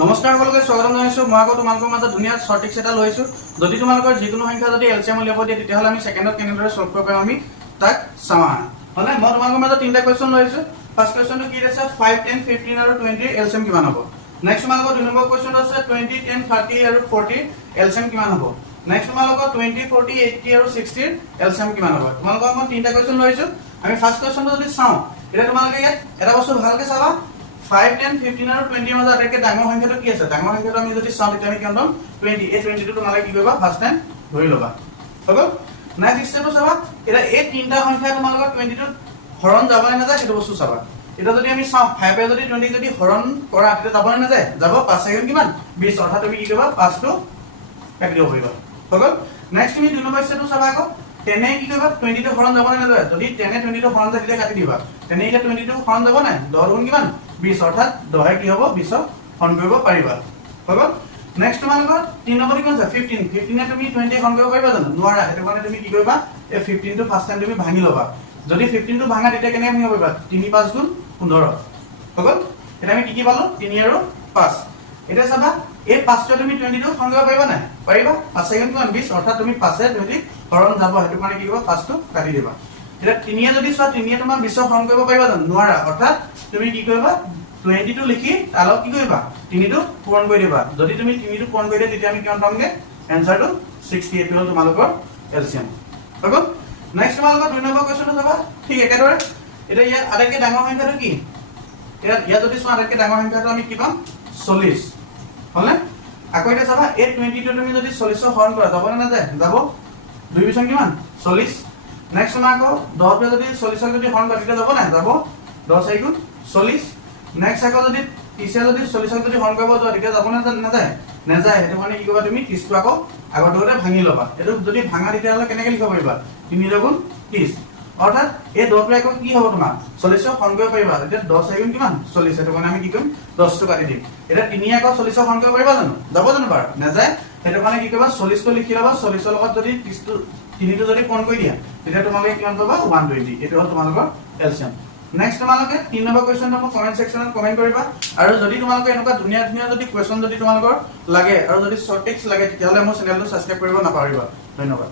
নমস্কাৰ সকলোকে স্বাগতম জনাইছো। মই আকৌ তোমালোকৰ মাজত ধুনীয়া শৰ্ট ট্ৰিক্স এটা লৈছো। যদি তোমালোকৰ যিকোনো সংখ্যা যদি এলচিএম উলিয়াব দিয়ে তেতিয়াহ'লে আমি সেকেন্ডত কেনেদৰে সলভ কৰিব আমি তাক চাওঁ। মানে মই তোমালোকৰ মাজত তিনিটা কোৱেশ্চন লৈছো। ফাৰ্স্ট কোৱেশ্চনটো কি আছে 5 10 15 আৰু 20 এলচিএম কিমান হ'ব। নেক্সট তোমালোকৰ দুই নম্বৰ কোৱেশ্চন আছে 20 10 30 আৰু 40 এলচিএম কিমান হ'ব। নেক্সট তোমালোকৰ 20 40 80 আৰু 60 এলচিএম কিমান হ'ব। তোমালোকৰ মই তিনিটা কোৱেশ্চন লৈছো। আমি ফাৰ্স্ট কোৱেশ্চনটো যদি চাওঁ এটা তোমালোকে ইয়াত এটা বস্তু ভালকে চাবা 5 10 15 আৰু 20 মাজত আটাইতকৈ ডাঙৰ সংখ্যাটো কি আছে। ডাঙৰ সংখ্যাটো আমি যদি চাওঁ তেতিয়া আমি কিমান পাম 20। এই 20 টো তোমালোকে কি কৰিবা ফাৰ্স্ট টাইম ধৰি ল'বা। হ'ব নেক্সট স্টেপটো চাবা এটা এই তিনটা সংখ্যা তোমালোকৰ 20 টো হৰণ যাব নে নাযায় সেইটো বস্তু চাবা। এটা যদি আমি চাওঁ 5 এ যদি 20 যদি হৰণ কৰা তেতিয়া যাব নে নাযায় যাব। 5 সেকেন্ড কিমান 20 অৰ্থাৎ তুমি কি কৰিবা 5 টো কাটি দিব পাৰিবা। হ'ব নেক্সট তুমি দুই নম্বৰ স্টেপটো চাবা আকৌ 10 এ কি কৰিবা 20 টো হৰণ যাব নে নাযায়। যদি 10 এ 20 টো হৰণ যায় তেতিয়া কাটি দিবা। 10 এ 20 টো হৰণ যাব নাই 10 গুণ কিমান 20 অৰ্থাৎ 10 কি হ'ব 20 হৰণ কৰিব পাৰিবা। হ'ব নেক্সট তোমালোকৰ 3 নম্বৰ কি আছে 15 15 এ তুমি 20 হৰণ কৰিব পাৰিবা জানো নোৱাৰা। সেইটো কাৰণে তুমি কি কৰিবা এই 15 টো ফাৰ্স্ট টাইম তুমি ভাঙি ল'বা। যদি 15 টো ভাঙা তেতিয়া কেনে ভাঙিব পাৰিবা 3 5 গুণ 15। হ'ব এটা আমি কি পালো 3 আৰু 5। এটা চাবা এই 5 টো তুমি 20 টো হৰণ কৰিব পাৰিবা নাই পাৰিবা। 5 সেকেন্ড কিমান 20 অৰ্থাৎ তুমি 5 এ 20 হৰণ যাব। সেইটো কাৰণে কি কৰিবা 5 টো কাটি দিবা। এটা 3 এ যদি চোৱা 3 এ তোমাৰ 20 হৰণ কৰিব পাৰিবা জানো নোৱাৰা। অৰ্থাৎ তুমি কি কৰিবা 20 টো লিখি তালত কি কৰিবা 3 টো পূৰণ কৰি দিবা। যদি তুমি 3 টো পূৰণ কৰি দিয়া তেতিয়া আমি কিমান পামগে এনসাৰটো 68 হ'ল তোমালোকৰ এলচিএম। হ'ব নেক্সট তোমালোকৰ দুই নম্বৰ কোৱেশ্চনটো চাবা ঠিক একেদৰে এটা ইয়াত আটাইতকৈ ডাঙৰ সংখ্যাটো কি ইয়াত যদি চোৱা আটাইতকৈ ডাঙৰ সংখ্যাটো আমি কি পাম 40 হ'লনে। আকৌ এটা চাবা এই 20 টো তুমি যদি 40 হৰণ কৰা যাব নে নাযায় যাব। 2 বিছং কিমান 40। নেক্সট তোমাৰ আকৌ 10 টো যদি 40 যদি হৰণ কৰা তেতিয়া যাব নাই যাব। 10 4 গুণ 40। নেক্সট আকৌ যদি 30 যদি 40 যদি হৰণ কৰিব যোৱা তেতিয়া যাব নে নাযায় নাযায়। সেইটো কাৰণে কি কৰিবা তুমি 30 টো আকৌ আগৰ দৰে ভাঙি ল'বা। এইটো যদি ভাঙা তেতিয়াহ'লে কেনেকৈ লিখিব পাৰিবা 3 গুণ 30 অৰ্থাৎ এই 10 টো আকৌ কি হ'ব তোমাৰ 40 হৰণ কৰিব পাৰিবা। এতিয়া 10 4 গুণ কিমান 40। সেইটো কাৰণে আমি কি কৰিম 10 টো কাটি দিম। এতিয়া 3 আকৌ 40 হৰণ কৰিব পাৰিবা জানো যাব জানো বাৰু নাযায়। সেইটো কাৰণে কি কৰিবা 40 টো লিখি ল'বা। 40 ৰ লগত যদি 30 টো 3 টো যদি পূৰণ কৰি দিয়া তেতিয়া তোমালোকে কিমান পাবা 120। এইটো হ'ল তোমালোকৰ এলচিএম। নেক্সট তোমালোকে 3 নম্বৰ কোৱেশ্চনটো মোক কমেন্ট সেকশনত কমেন্ট কৰিবা। আৰু যদি তোমালোকে এনেকুৱা ধুনীয়া ধুনীয়া যদি কোৱেশ্চন যদি তোমালোকৰ লাগে আৰু যদি শৰ্ট ট্ৰিক্স লাগে তেতিয়াহ'লে মোৰ চেনেলটো সাবস্ক্ৰাইব কৰিব নাপাহৰিবা। ধন্যবাদ।